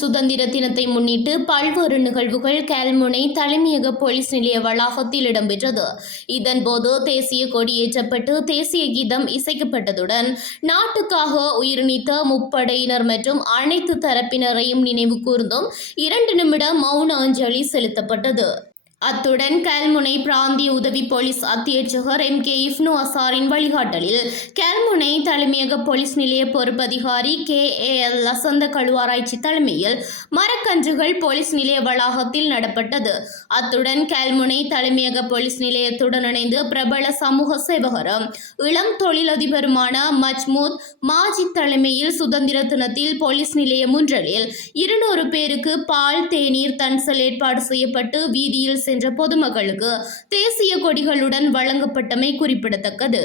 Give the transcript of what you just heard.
சுதந்திர தினத்தை முன்னிட்டு பல்வேறு நிகழ்வுகள் கல்முனை தலைமையக போலீஸ் நிலைய வளாகத்தில் இடம்பெற்றது. இதன்போது தேசிய கொடி ஏற்றப்பட்டு தேசிய கீதம் இசைக்கப்பட்டதுடன் நாட்டுக்காக உயிர் நீத்த முப்படையினர் மற்றும் அனைத்து தரப்பினரையும் நினைவு கூர்ந்தும் 2 நிமிட மௌன அஞ்சலி செலுத்தப்பட்டது. அத்துடன் கல்முனை பிராந்திய உதவி போலீஸ் அத்தியட்சகர் MK இப்னு அசாரின் வழிகாட்டலில் கல்முனை தலைமையக போலீஸ் நிலைய பொறுப்பதிகாரி KAL லசந்த கழுவாராய்ச்சி தலைமையில் மரக்கன்றுகள் போலீஸ் நிலைய வளாகத்தில் நடப்பட்டது. அத்துடன் கல்முனை தலைமையக போலீஸ் நிலையத்துடன் இணைந்து பிரபல சமூக சேவகரும் இளம் தொழிலதிபருமான மஜ்மூத் மாஜித் தலைமையில் சுதந்திர தினத்தில் போலீஸ் நிலைய முன்றலில் 200 பேருக்கு பால் தேநீர் தன்சல் ஏற்பாடு செய்யப்பட்டு வீதியில் சென்ற பொதுமக்களுக்கு தேசிய கொடிகளுடன் வழங்கப்பட்டமை குறிப்பிடத்தக்கது.